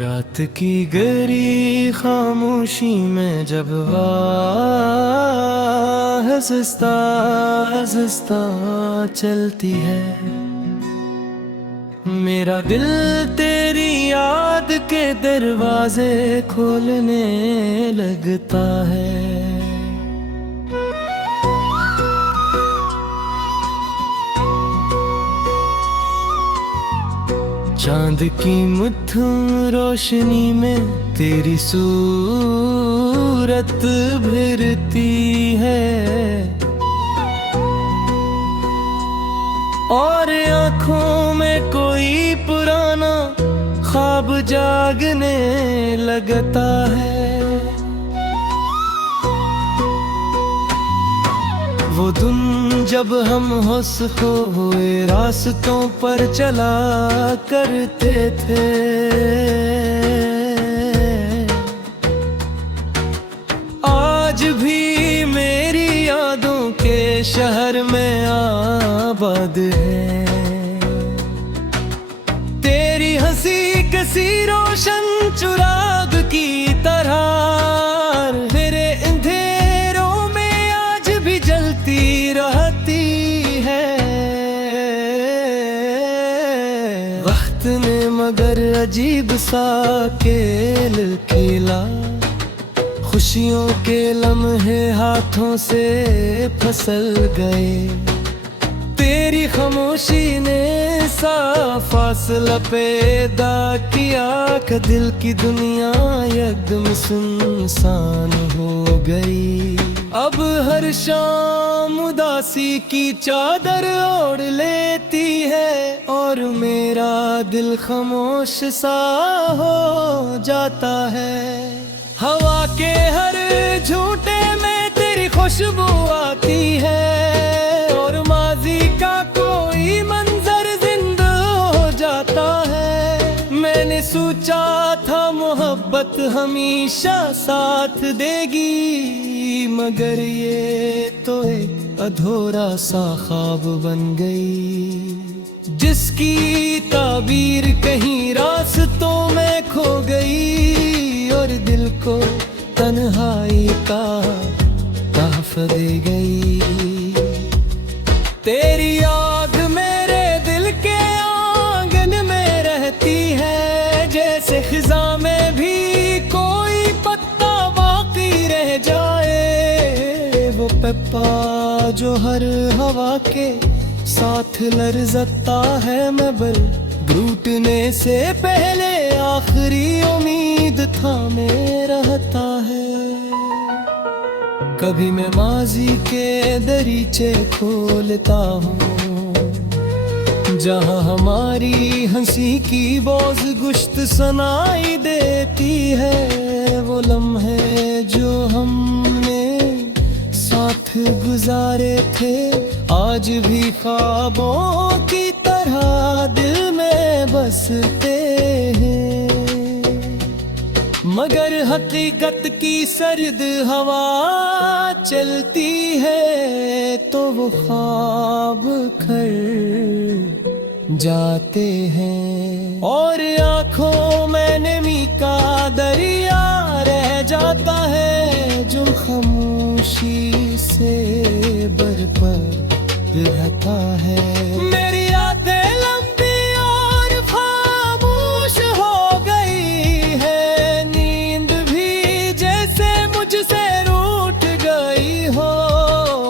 रात की गहरी खामोशी में जब हंसता हंसता चलती है, मेरा दिल तेरी याद के दरवाजे खोलने लगता है। चांद की मध्यम रोशनी में तेरी सूरत भिरती है, और आँखों में कोई पुराना ख्वाब जागने लगता है। वो दिन जब हम होश खोए रास्तों पर चला करते थे, आज भी मेरी यादों के शहर में आबाद है। तेरी हंसी किसी रोशन चिराग की तरह मेरे अंधेरों में आज भी जलती रहती है। वक्त ने मगर अजीब सा खेल खेला, खुशियों के लम्हे हाथों से फिसल गए। तेरी खामोशी ने सा फासला पैदा किया कि दिल की दुनिया एकदम सुनसान हो गई। अब हर शाम उदासी की चादर ओढ़ लेती है, और मेरा दिल खामोश सा हो जाता है। हवा के हर झूठे में तेरी खुशबू आती है, और माजी का कोई मंजर जिंदा हो जाता है। मैंने सोचा था मोहब्बत हमेशा साथ देगी, मगर ये तो एक अधूरा सा ख्वाब बन गई, जिसकी ताबीर कहीं रास्तों में खो गई, और दिल को तन्हाई का तहफ दे गई। तेरी याद मेरे दिल के आंगन में रहती है, जैसे खिजा में भी कोई पत्ता बाकी रह जाए। वो पप्पा जो हर हवा के साथ लरज़ता है, मैं बल टूटने से पहले आखिरी उम्मीद थामे रहता है। कभी मैं माजी के दरीचे खोलता हूँ, जहाँ हमारी हंसी की बोझ गुश्त सुनाई देती है। वो लम्हे जो हमने साथ गुजारे थे, आज भी ख्वाबों की तरह दिल में बसते हैं। मगर हकीकत की सर्द हवा चलती है, तो वो ख्वाब खर जाते हैं, और आँखों में नमी का दरिया रह जाता है, जो खामोशी से बरपर रहता है। मेरी यादें लंबी और खामोश हो गई है, नींद भी जैसे मुझसे रूठ गई हो।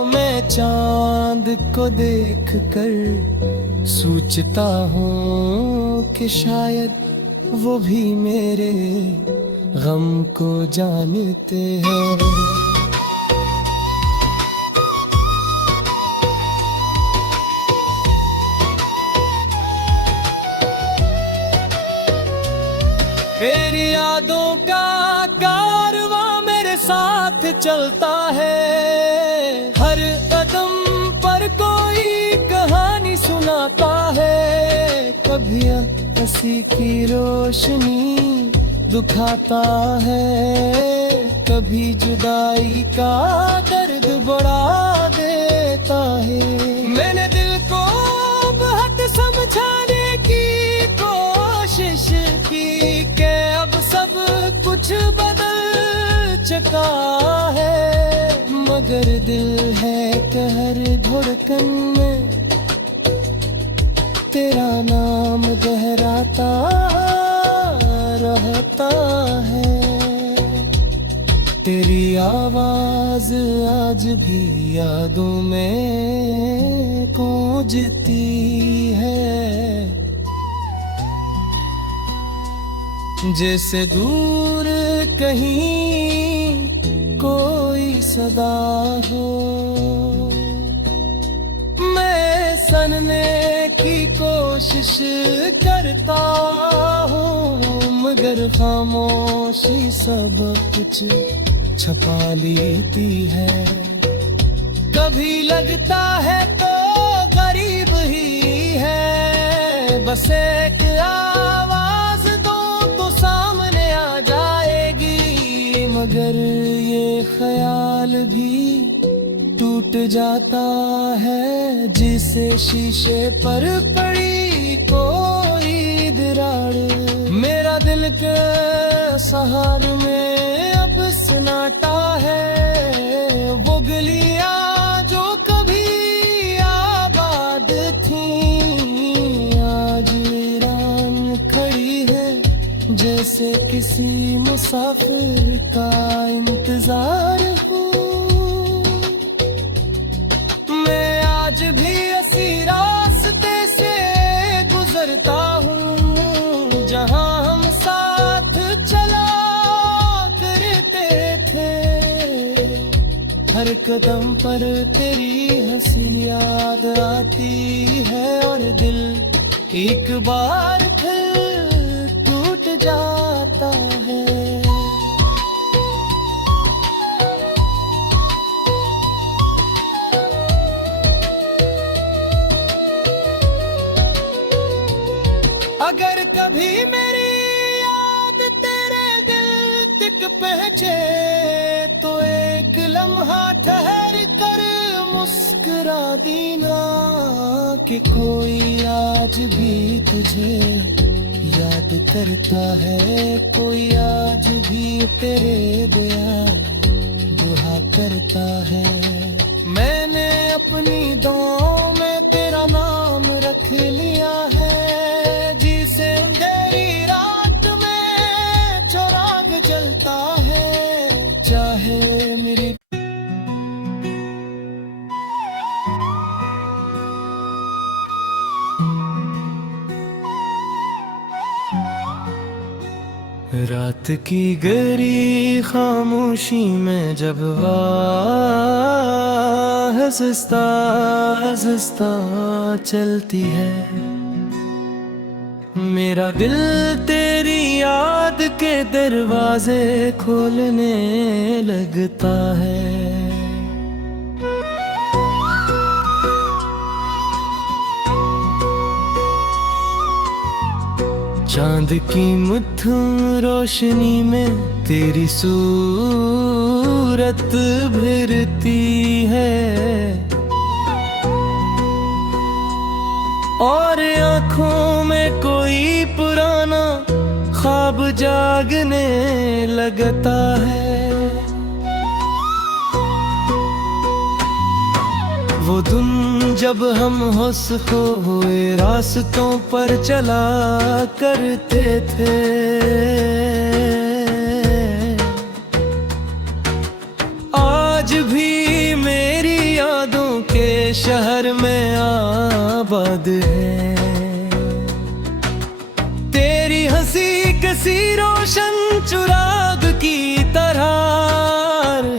मैं चांद को देख कर सोचता हूँ कि शायद वो भी मेरे गम को जानते हैं। तेरी यादों का कारवां मेरे साथ चलता है, हर कदम पर कोई कहानी सुनाता है। कभी हंसी की रोशनी दुखाता है, कभी जुदाई का दर्द बढ़ा देता है। मैंने दिल को बहुत समझाने की कोशिश की कि अब रहता है, मगर दिल है कहर धड़कन में तेरा नाम गहराता रहता है। तेरी आवाज आज भी यादों में गूंजती है, जैसे दूर कहीं कोई सदा हो। मैं सुनने की कोशिश करता हूँ, मगर खामोशी सब कुछ छपा लेती है। कभी लगता है तो गरीब ही है, बस एक आवाज दो तो सामने आ जाएगी। मगर ये ख्याल भी टूट जाता है, जिसे शीशे पर पड़ी कोई दरार। मेरा दिल के सहार में अब सन्नाटा है, वो गलियां जो कभी आबाद थी आज वीरान खड़ी है, जैसे किसी मुसाफिर का इंतजार हो। मैं आज भी इसी रास्ते से गुजरता हूँ, जहाँ हम साथ चला करते थे। हर कदम पर तेरी हंसी याद आती है, और दिल एक बार फिर टूट जाता है। अगर कभी मेरी याद तेरे दिल तक पहुंचे, तो एक लम्हा ठहर कर मुस्कुरा देना कि कोई आज भी तुझे याद करता है, कोई आज भी तेरे बयान दुआ करता है। मैंने अपनी दुआओं में तेरा नाम रख लिया है, जिसे अंधेरी रात में चिराग जलता है। चाहे मेरी रात की गहरी खामोशी में जब हंसता हंसता चलती है, मेरा दिल तेरी याद के दरवाजे खोलने लगता है। चांद की मध्यम रोशनी में तेरी सूरत भिरती है, और आँखों में कोई पुराना ख्वाब जागने लगता है। वो दिन जब हम होश हुए रास्तों पर चला करते थे, आज भी मेरी यादों के शहर में आबाद है। तेरी हंसी किसी रोशन चिराग की तरह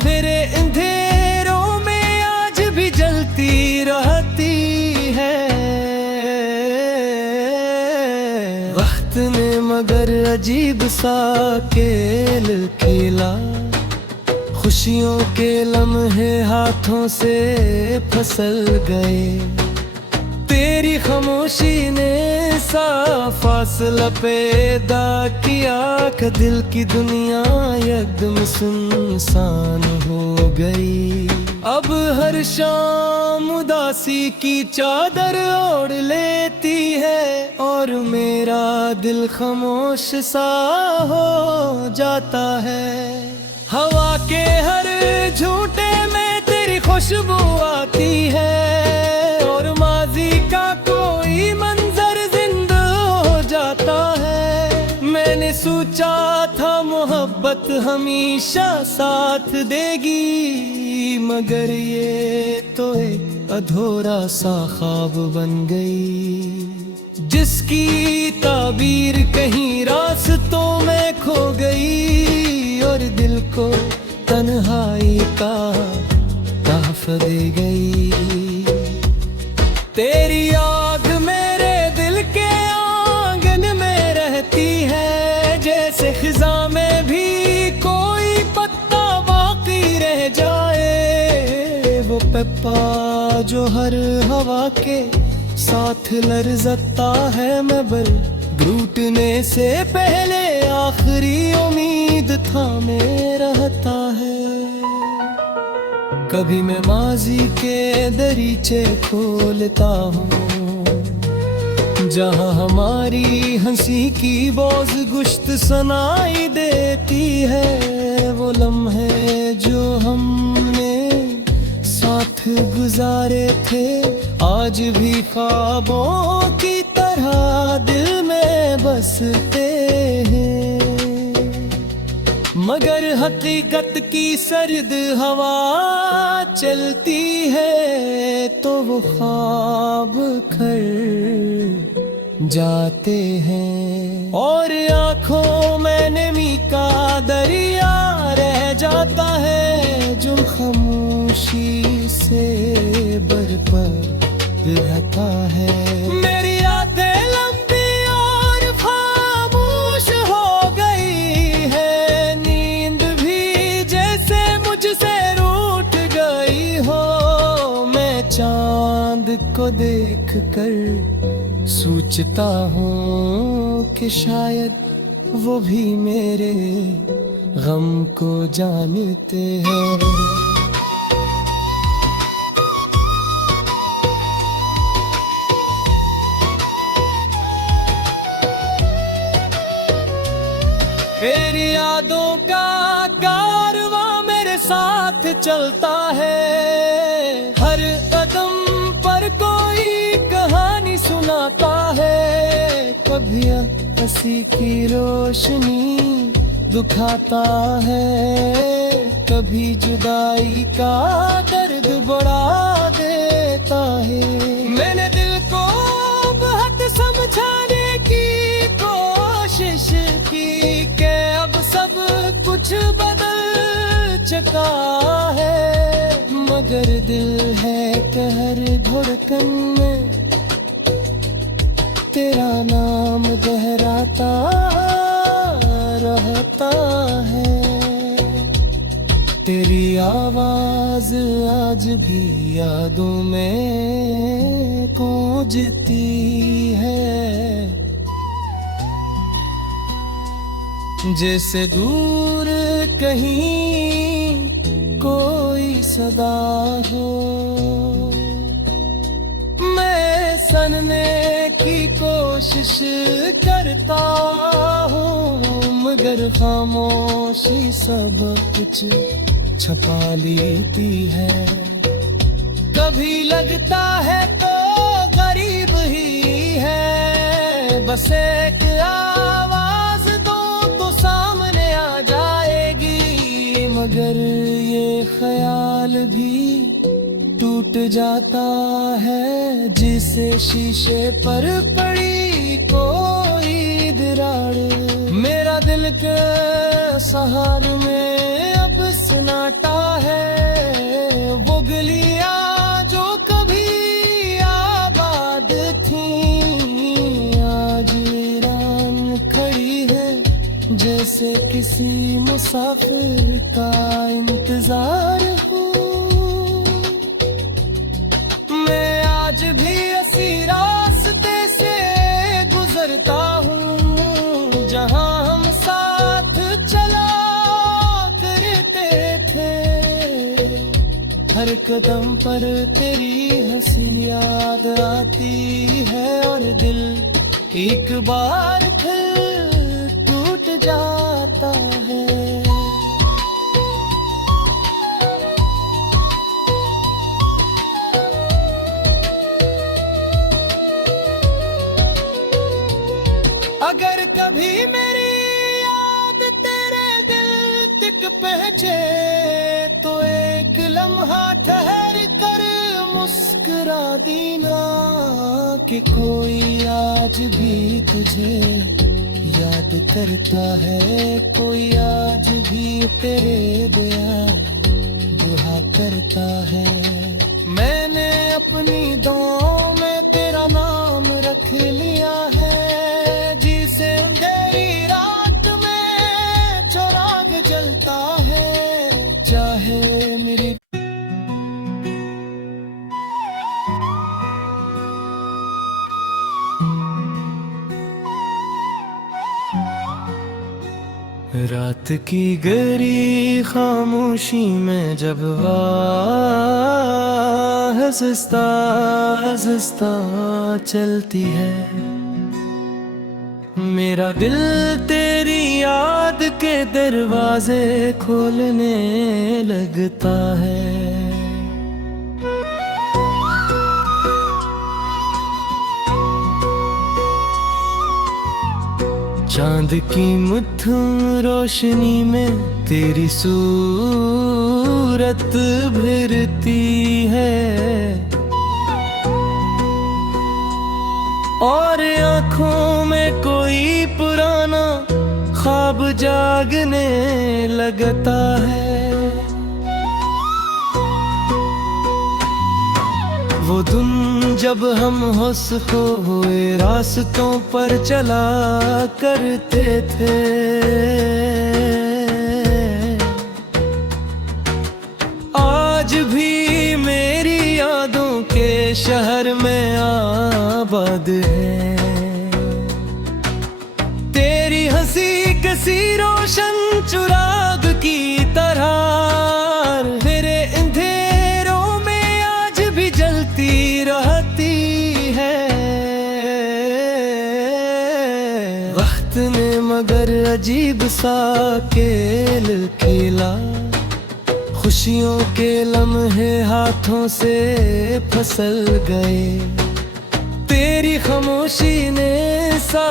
मेरे अंधेरों में आज भी जलती रहती है। वक्त ने मगर अजीब सा खेल खेला, खुशियों के लम्हे हाथों से फिसल गए। तेरी खामोशी ने सा फासला पैदा किया कि दिल की दुनिया एकदम सुनसान हो गई। अब हर शाम उदासी की चादर ओढ़ लेती है, और मेरा दिल खामोश सा हो जाता है। हवा के हर झूठे में तेरी खुशबू आती है, और माजी का कोई मंजर जिंदा हो जाता है। मैंने सोचा था मोहब्बत हमेशा साथ देगी, मगर ये तो एक अधूरा सा ख्वाब बन गई, जिसकी ताबीर कहीं रास्तों में खो गई, और दिल को तन्हाई का तहफ दे गई। तेरी याद मेरे दिल के आंगन में रहती है, जैसे खिजा में भी कोई पत्ता बाकी रह जाए। वो पप्पा जो हर हवा के साथ लरज़ता है, मैं बल टूटने से पहले आखिरी उम्मीद थामे रहता है। कभी मैं माजी के दरीचे खोलता हूँ, जहाँ हमारी हंसी की बोझ गुश्त सुनाई देती है। वो लम्हे जो हमने साथ गुजारे थे, आज भी ख्वाबों की तरह दिल में बसते हैं, मगर हकीकत की सर्द हवा चलती है तो वो ख्वाब खर जाते हैं, और आँखों में नमी का दरिया रह जाता है, जो खामोशी से बरपर रहता है। मेरी यादें लंबी और खामोश हो गई है, नींद भी जैसे मुझसे रूठ गई हो। मैं चांद को देख कर सोचता हूँ कि शायद वो भी मेरे गम को जानते हैं। तेरी यादों का कारवां मेरे साथ चलता है, हर कदम पर कोई कहानी सुनाता है। कभी हंसी की रोशनी दुखाता है, कभी जुदाई का दर्द बढ़ा देता है। मैंने दिल को बहुत समझाने की कोशिश की कि अब सब कुछ बदल चुका है, मगर दिल है कि हर धड़कन में तेरा नाम दोहराता रहता है। तेरी आवाज आज भी यादों में गूंजती है, जैसे दूर कहीं कोई सदा हो। मैं सुनने की कोशिश करता हूँ, मगर खामोशी सब कुछ छपा लेती है। कभी लगता है तो गरीब ही है, बस एक आवाज दो तो सामने आ जाएगी, मगर ये ख्याल भी टूट जाता है, जिसे शीशे पर पड़ी कोई दरार। मेरा दिल के सहार में अब सन्नाटा है, वो गलियां जो कभी आबाद थी आज वीरान खड़ी है, जैसे किसी मुसाफिर का इंतजार हो। मैं आज भी इसी रास्ते से गुजरता हूँ, जहाँ हम साथ चला करते थे। हर कदम पर तेरी हंसी याद आती है, और दिल एक बार फिर टूट जाता है। मुस्कुरा देना कि कोई आज भी तुझे याद करता है, कोई आज भी तेरे बयान दुआ करता है। मैंने अपनी दुआओं में तेरा नाम रख लिया है, जिसे अंधेरी रात में चिराग जलता है, चाहे मेरी रात की गहरी खामोशी में जब हंसता हंसता चलती है, मेरा दिल तेरी याद के दरवाजे खोलने लगता है। चांद की मध्यम रोशनी में तेरी सूरत भिरती है, और आँखों में कोई पुराना ख्वाब जागने लगता है। वो दिन जब हम होश हुए रास्तों पर चला करते थे, आज भी मेरी यादों के शहर में आबाद है। तेरी हंसी किसी रोशन चिराग की तरह तेरे अंधेरों में आज भी जलती रहती है। वक्त ने मगर अजीब सा खेल खेला, खुशियों के लम्हे हाथों से फिसल गए। तेरी खामोशी ने सा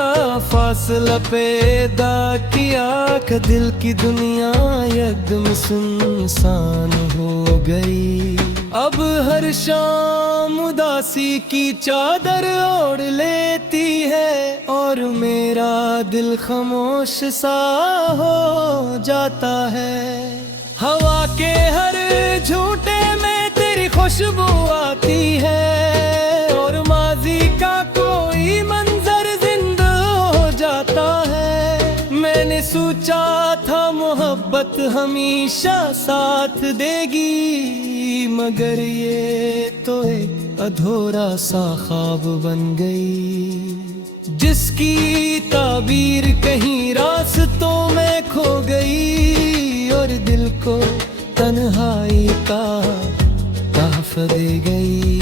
फासला पैदा किया कि दिल की दुनिया एकदम सुनसान हो गई। अब हर शाम उदासी की चादर ओढ़ लेती है, और मेरा दिल खामोश सा हो जाता है। हवा के हर झूठे में तेरी खुशबू आती है, और माजी का कोई मंजर जिंदा हो जाता है। मैंने सोचा था मोहब्बत हमेशा साथ देगी, मगर ये तो एक अधूरा सा ख्वाब बन गई, जिसकी ताबीर कहीं रास्तों में खो गई, और दिल को तन्हाई का तहफ दे गई।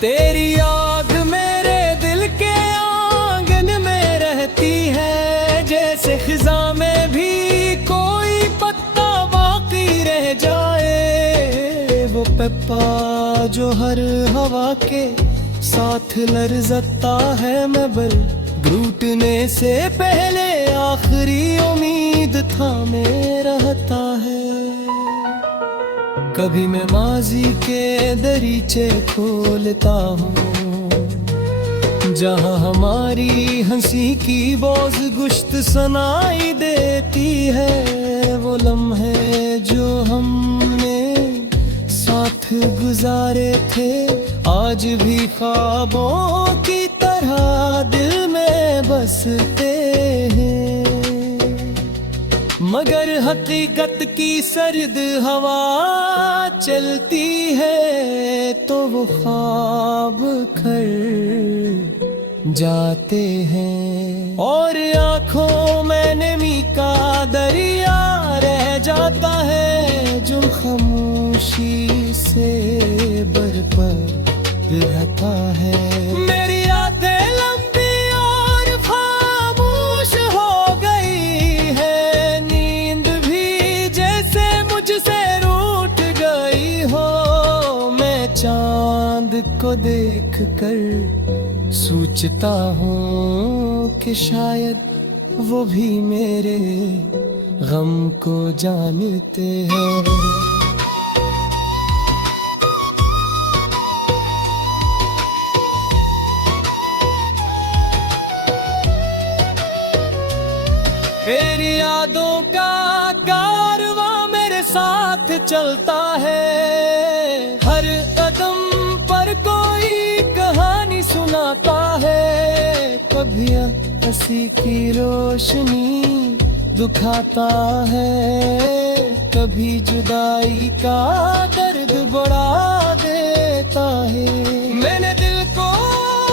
तेरी याद मेरे दिल के आंगन में रहती है, जैसे खिज़ा में भी कोई पत्ता बाकी रह जाए। वो पप्पा जो हर हवा के साथ लरज़ता है, मैं बल टूटने से पहले आखिरी उम्मीद थामे रहता है। कभी मैं माजी के दरीचे खोलता हूँ, जहाँ हमारी हंसी की बोझ गुश्त सुनाई देती है। वो लम्हे जो हमने साथ गुजारे थे, आज भी ख्वाबों की तरह दिल में बसते हैं, मगर हकीकत की सर्द हवा चलती है तो वो ख्वाब खर जाते हैं, और आँखों में नमी का दरिया रह जाता है, जो खामोशी से बरपर रहता है। मेरी यादें लंबी और खामोश हो गई है, नींद भी जैसे मुझसे रूठ गई हो। मैं चांद को देख कर सोचता हूँ कि शायद वो भी मेरे गम को जानते हैं। चलता है। हर कदम पर कोई कहानी सुनाता है। कभी हंसी की रोशनी दुखाता है, कभी जुदाई का दर्द बढ़ा देता है। मैंने दिल को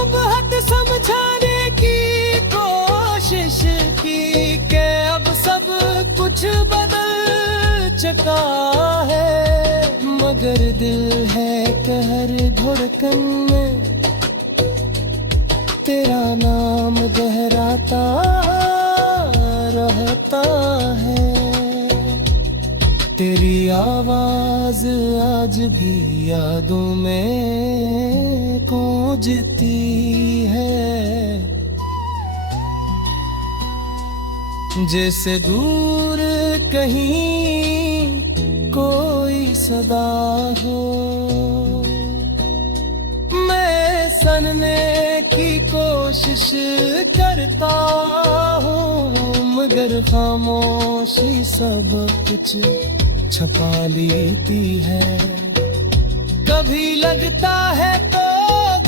बहुत समझाने की कोशिश की कि अब सब कुछ बदल चुका है, मगर दिल है कि हर धड़कन में तेरा नाम दोहराता रहता है। तेरी आवाज आज भी यादों में गूंजती है, जैसे दूर कहीं कोई सदा हो। मैं सुनने की कोशिश करता हूँ, मगर खामोशी सब कुछ छुपा लेती है। कभी लगता है तो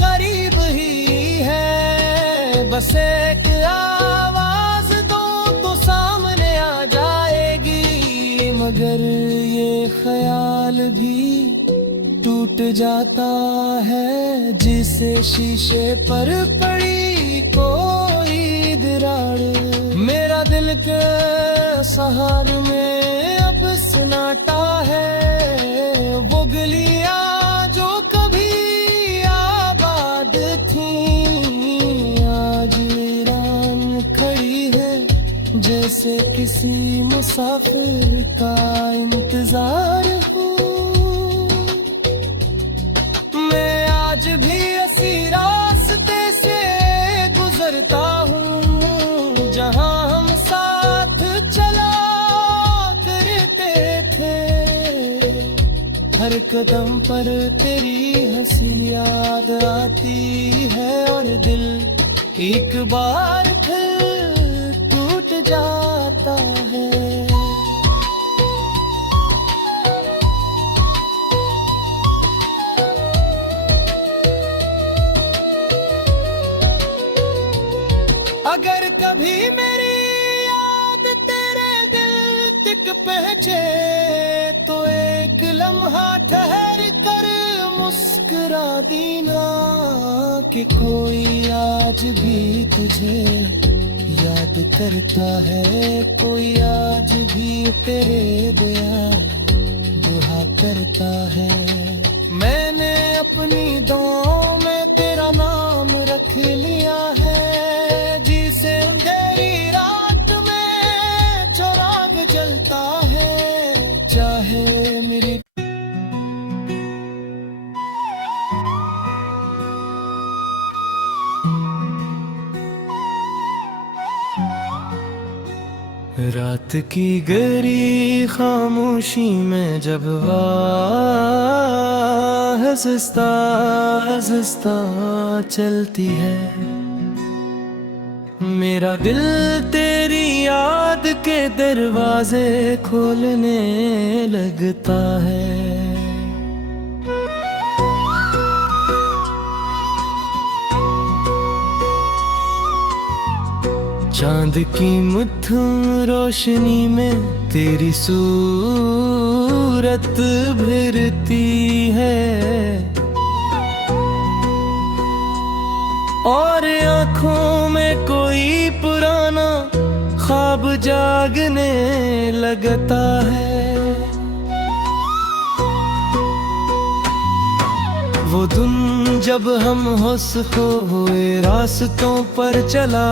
गरीब ही है, बस एक आवाज दो तो सामने आ जाएगी। मगर ये ख्याल भी टूट जाता है, जिसे शीशे पर पड़ी कोई दरार। मेरा दिल के सहार में अब सन्नाटा है, वो गलियां जो कभी आबाद थी आज वीरान खड़ी है, जैसे किसी मुसाफिर का इंतजार हो। मैं आज भी इसी रास्ते से गुजरता हूँ, जहाँ हम साथ चला करते थे। हर कदम पर तेरी हंसी याद आती है, और दिल एक बार फिर टूट जाता है। अगर कभी मेरी याद तेरे दिल तक पहुंचे, तो एक लम्हा ठहर कर मुस्कुरा देना कि कोई आज भी तुझे याद करता है, कोई आज भी तेरे दया दुआ करता है। मैंने अपनी दुआओं में तेरा नाम रख लिया है, जिसे अंधेरी रात में चिराग जलता है। चाहे मेरी रात की गहरी खामोशी में जब हंसता हंसता चलती है, मेरा दिल तेरी याद के दरवाजे खोलने लगता है। चांद की मध्यम रोशनी में तेरी सूरत भिरती है, और आँखों में कोई पुराना ख्वाब जागने लगता है। वो दिन जब हम होश खो हुए रास्तों पर चला